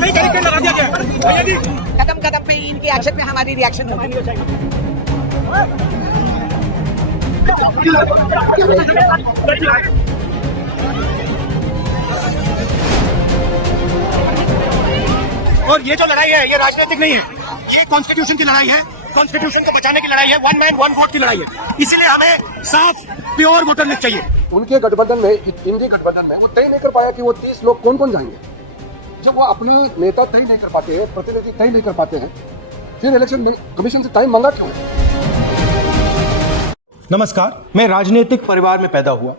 नहीं बैरिकेड लगा दिया गया। कदम कदम पे इनके एक्शन पे हमारी रिएक्शन होती है। और ये जो लड़ाई है ये राजनीतिक नहीं है, ये कॉन्स्टिट्यूशन की लड़ाई है, कॉन्स्टिट्यूशन को बचाने की लड़ाई है, वन मैन वन वोट की लड़ाई है। इसीलिए हमें साफ प्योर वोटर लिस्ट चाहिए। उनके गठबंधन में, इंडी गठबंधन में वो तय नहीं कर पाया कि वो 30 लोग कौन कौन जाएंगे। जब वो अपने नेता तय नहीं कर पाते हैं, प्रतिनिधि तय नहीं कर पाते हैं, फिर इलेक्शन कमीशन से टाइम मांगा क्यों? नमस्कार, मैं राजनीतिक परिवार में पैदा हुआ।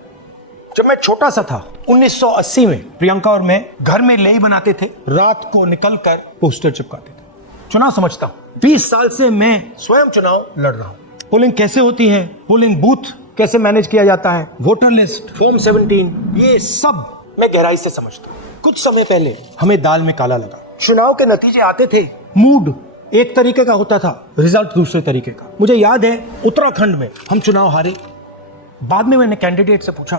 जब मैं छोटा सा था 1980 में प्रियंका और मैं घर में लेई बनाते थे, रात को निकलकर पोस्टर चिपकाते थे। चुनाव समझता हूं, 20 साल से मैं स्वयं चुनाव लड़ रहा हूं। पोलिंग कैसे होती है, पोलिंग बूथ कैसे मैनेज किया जाता है, वोटर लिस्ट, फॉर्म 17, ये सब मैं गहराई से समझता हूं। कुछ समय पहले हमें दाल में काला लगा। चुनाव के नतीजे आते थे, मूड एक तरीके का होता था, रिजल्ट दूसरे तरीके का। मुझे याद है उत्तराखंड में हम चुनाव हारे। बाद में मैंने कैंडिडेट से पूछा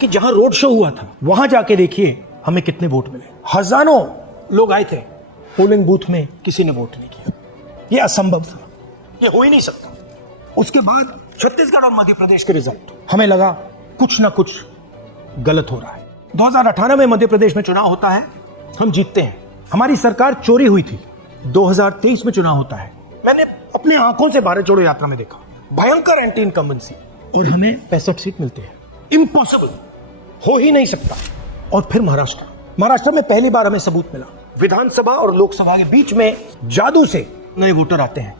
कि जहां रोड शो हुआ था वहां जाके देखिए हमें कितने वोट मिले। हजारों लोग आए थे, पोलिंग बूथ में किसी ने वोट नहीं किया। यह असंभव था, यह हो ही नहीं सकता। उसके बाद छत्तीसगढ़ और मध्य प्रदेश के रिजल्ट, हमें लगा कुछ ना कुछ गलत हो रहा है। 2018 में मध्य प्रदेश में चुनाव होता है, हम जीतते हैं, हमारी सरकार चोरी हुई थी। 2023 में चुनाव होता है, मैंने अपने आंखों से भारत जोड़ो यात्रा में देखा, भयंकर एंटी इनकम्बेंसी, और हमें 65 सीट मिलते हैं। इम्पॉसिबल, हो ही नहीं सकता। और फिर महाराष्ट्र में पहली बार हमें सबूत मिला, विधानसभा और लोकसभा के बीच में जादू से नए वोटर आते हैं,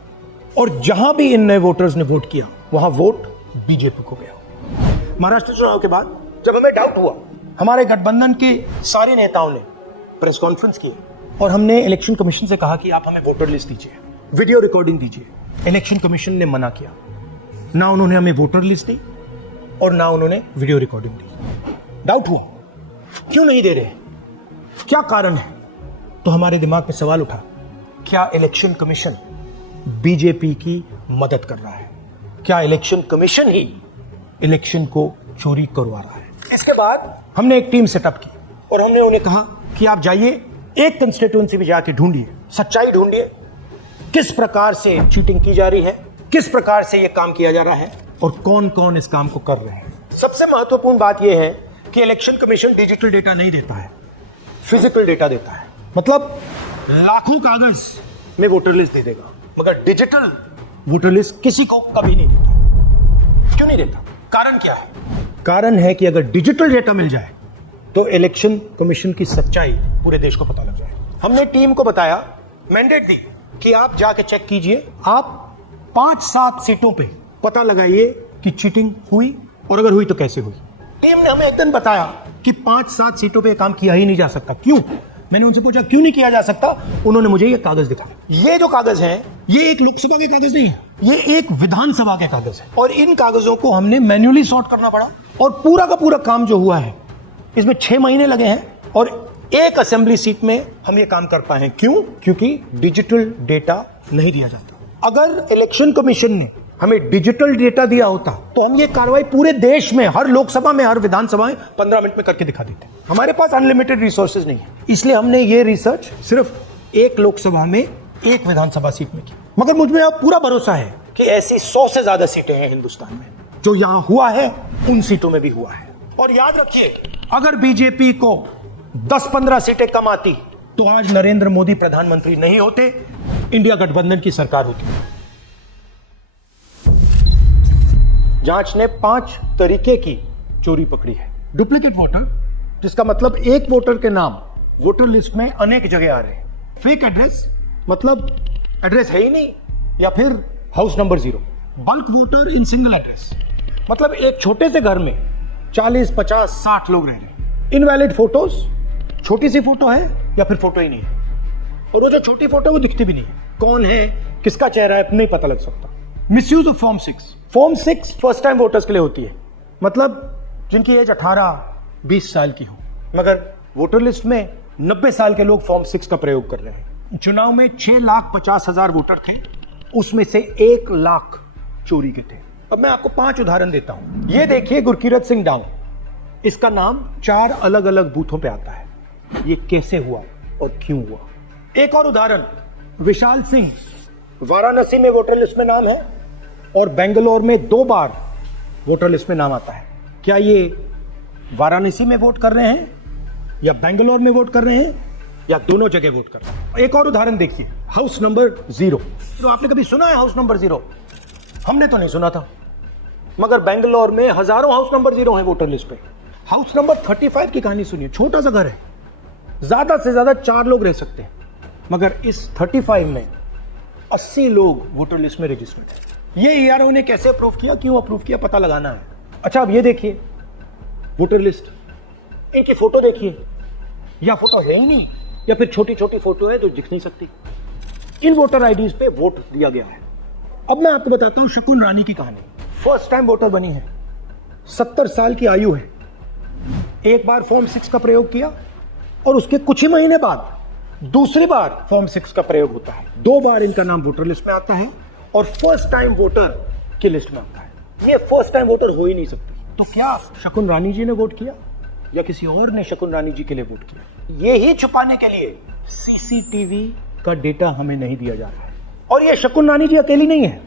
और जहां भी इन नए वोटर्स ने वोट किया वहां वोट बीजेपी को गया। महाराष्ट्र चुनाव के बाद जब हमें डाउट हुआ, हमारे गठबंधन के सारे नेताओं ने प्रेस कॉन्फ्रेंस की और हमने इलेक्शन कमीशन से कहा कि आप हमें वोटर लिस्ट दीजिए, वीडियो रिकॉर्डिंग दीजिए। इलेक्शन कमीशन ने मना किया, ना उन्होंने हमें वोटर लिस्ट दी और ना उन्होंने वीडियो रिकॉर्डिंग दी। डाउट हुआ, क्यों नहीं दे रहे, क्या कारण है? तो हमारे दिमाग में सवाल उठा, क्या इलेक्शन कमीशन बीजेपी की मदद कर रहा है? क्या इलेक्शन कमीशन ही इलेक्शन को चोरी करवा रहा है? इसके बाद हमने एक टीम सेटअप की और हमने उन्हें कहा कि आप जाइए, एक कंस्टिट्यूएंसी में जाके ढूंढिए, सच्चाई ढूंढिए, किस प्रकार से चीटिंग की जा रही है, किस प्रकार से यह काम किया जा रहा है और कौन कौन इस काम को कर रहे हैं। सबसे महत्वपूर्ण बात यह है कि इलेक्शन कमीशन डिजिटल डेटा नहीं देता है, फिजिकल डेटा देता है। मतलब लाखों कागज में वोटर लिस्ट दे देगा, मगर डिजिटल वोटर लिस्ट किसी को कभी नहीं देता। क्यों नहीं देता? कारण क्या है? कारण है कि अगर डिजिटल डेटा मिल जाए तो इलेक्शन कमीशन की सच्चाई पूरे देश को पता लग जाए। हमने टीम को बताया, मैंडेट दी कि आप जाके चेक कीजिए, आप 5-7 सीटों पे पता लगाइए कि चीटिंग हुई, और अगर हुई तो कैसे हुई। टीम ने हमें एक दिन बताया कि 5-7 सीटों पे काम किया ही नहीं जा सकता। क्यों? मैंने उनसे पूछा क्यों नहीं किया जा सकता, उन्होंने मुझे ये कागज दिखाया। ये जो कागज हैं, ये एक लोकसभा के कागज नहीं है, ये एक विधानसभा के कागज है, और इन कागजों को हमने मैन्युअली सॉर्ट करना पड़ा, और पूरा का पूरा काम जो हुआ है इसमें 6 महीने लगे हैं, और एक असेंबली सीट में हम ये काम कर पाए हैं। क्यों? क्योंकि डिजिटल डेटा नहीं दिया जाता। अगर इलेक्शन कमीशन ने हमें डिजिटल डेटा दिया होता तो हम ये कार्रवाई पूरे देश में, हर लोकसभा में, हर विधानसभा में 15 मिनट में करके दिखा देते। हमारे पास अनलिमिटेड रिसोर्सेज नहीं है, इसलिए हमने ये रिसर्च सिर्फ एक लोकसभा में, एक विधानसभा सीट में की। मगर मुझमें अब पूरा भरोसा है कि ऐसी 100 से ज्यादा सीटें हैं हिंदुस्तान में, जो यहां हुआ है उन सीटों में भी हुआ है। और याद रखिए, अगर बीजेपी को 10-15 सीटें कम आती तो आज नरेंद्र मोदी प्रधानमंत्री नहीं होते, इंडिया गठबंधन की सरकार होती। जांच ने 5 तरीके की चोरी पकड़ी है। डुप्लीकेट वोटर, जिसका मतलब एक वोटर के नाम वोटर लिस्ट में अनेक जगह आ रहे हैं। फेक एड्रेस, मतलब एड्रेस है ही नहीं, या फिर house number 0। Bulk voter in single address, मतलब एक छोटे से घर में 40, 50, 60 लोग रह रहे हैं। इनवैलिड फोटोज, छोटी सी फोटो है या फिर फोटो ही नहीं है, और वो जो छोटी फोटो वो दिखती भी नहीं है, कौन है, किसका चेहरा है, नहीं पता लग सकता। Misuse of form 6। Form 6 first time voters के लिए होती है, मतलब जिनकी एज 18-20 साल की हो, मगर वोटर लिस्ट में 90 साल के लोग फॉर्म 6 का प्रयोग कर रहे हैं। चुनाव में 6,50,000 वोटर थे, उसमें से 1 लाख चोरी के थे। अब मैं आपको 5 उदाहरण देता हूं। ये देखिए गुरकीरत सिंह डांग, इसका नाम 4 अलग अलग बूथों पे आता है। ये कैसे हुआ? और क्यों हुआ। एक और उदाहरण, विशाल सिंह, वाराणसी में वोटर लिस्ट में नाम है और बेंगलोर में 2 बार वोटर लिस्ट में नाम आता है। क्या ये वाराणसी में वोट कर रहे हैं या बेंगलोर में वोट कर रहे हैं या दोनों जगह वोट कर रहे हैं। एक और उदाहरण देखिए, हाउस नंबर 0। तो आपने कभी सुना है हाउस नंबर 0? हमने तो नहीं सुना था, मगर बेंगलोर में हजारों हाउस नंबर 0 हैं वोटर लिस्ट पे। हाउस नंबर 35 की कहानी सुनिए, छोटा सा घर है, ज्यादा से ज्यादा 4 लोग रह सकते हैं, मगर इस 35 में 80 लोग वोटर लिस्ट में रजिस्टर्ड है। ये ईआरओ ने कैसे अप्रूव किया, क्यों अप्रूव किया, पता लगाना है। अच्छा, अब ये देखिए वोटर लिस्ट, इनकी फोटो देखिए, या फोटो है ही नहीं या फिर छोटी छोटी फोटो है जो दिख नहीं सकती। इन वोटर आईडीज पे वोट दिया गया है। अब मैं आपको बताता हूं शकुन रानी की कहानी। फर्स्ट टाइम वोटर बनी है, 70 साल की आयु है। एक बार फॉर्म 6 का प्रयोग किया और उसके कुछ ही महीने बाद दूसरी बार फॉर्म 6 का प्रयोग होता है। 2 बार इनका नाम वोटर लिस्ट में आता है और फर्स्ट टाइम वोटर की लिस्ट में आता है। ये फर्स्ट टाइम वोटर हो ही नहीं सकती। तो क्या शकुन रानी जी ने वोट किया या किसी और ने शकुन रानी जी के लिए वोट किया? ये ही छुपाने के लिए सीसीटीवी का डेटा हमें नहीं दिया जा रहा है। और ये शकुन रानी जी अकेली नहीं है,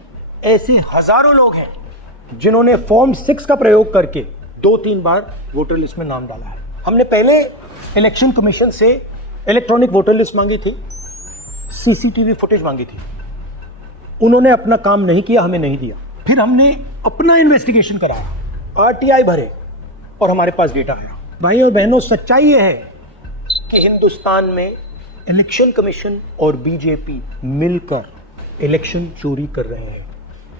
ऐसे हजारों लोग हैं जिन्होंने फॉर्म 6 का प्रयोग करके 2-3 बार वोटर लिस्ट में नाम डाला है। हमने पहले इलेक्शन कमीशन से इलेक्ट्रॉनिक वोटर लिस्ट मांगी थी, सीसीटीवी फुटेज मांगी थी, उन्होंने अपना काम नहीं किया, हमें नहीं दिया। फिर हमने अपना इन्वेस्टिगेशन कराया, आरटीआई भरे और हमारे पास डेटा आया। भाई और बहनों, सच्चाई यह है कि हिंदुस्तान में इलेक्शन कमीशन और बीजेपी मिलकर इलेक्शन चोरी कर रहे हैं।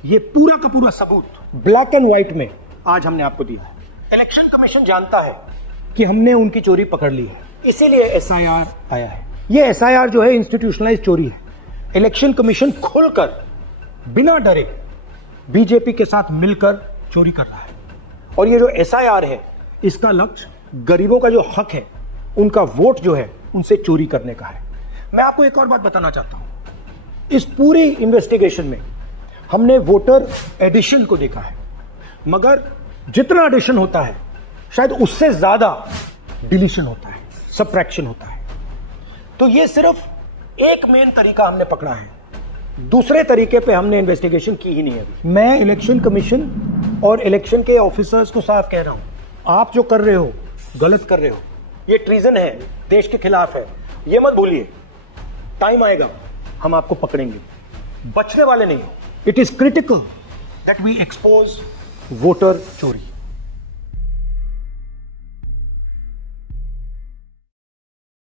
यह पूरा का पूरा सबूत ब्लैक एंड व्हाइट में आज हमने आपको दिया है। इलेक्शन कमीशन जानता है कि हमने उनकी चोरी पकड़ ली है, इसीलिए एसआईआर आया है। यह एसआईआर जो है इंस्टीट्यूशनलाइज चोरी है। इलेक्शन कमीशन खुलकर बिना डरे बीजेपी के साथ मिलकर चोरी कर रहा है। और ये जो एसआईआर है, इसका लक्ष्य गरीबों का जो हक है, उनका वोट जो है, उनसे चोरी करने का है। मैं आपको एक और बात बताना चाहता हूं, इस पूरी इन्वेस्टिगेशन में हमने वोटर एडिशन को देखा है, मगर जितना एडिशन होता है शायद उससे ज्यादा डिलीशन होता है, सबट्रैक्शन होता है। तो ये सिर्फ एक मेन तरीका हमने पकड़ा है, दूसरे तरीके पे हमने इन्वेस्टिगेशन की ही नहीं अभी। मैं इलेक्शन कमीशन और इलेक्शन के ऑफिसर्स को साफ कह रहा हूं, आप जो कर रहे हो गलत कर रहे हो, ये ट्रीजन है, देश के खिलाफ है। ये मत भूलिए, टाइम आएगा हम आपको पकड़ेंगे, बचने वाले नहीं हो। It is critical that we expose voter चोरी।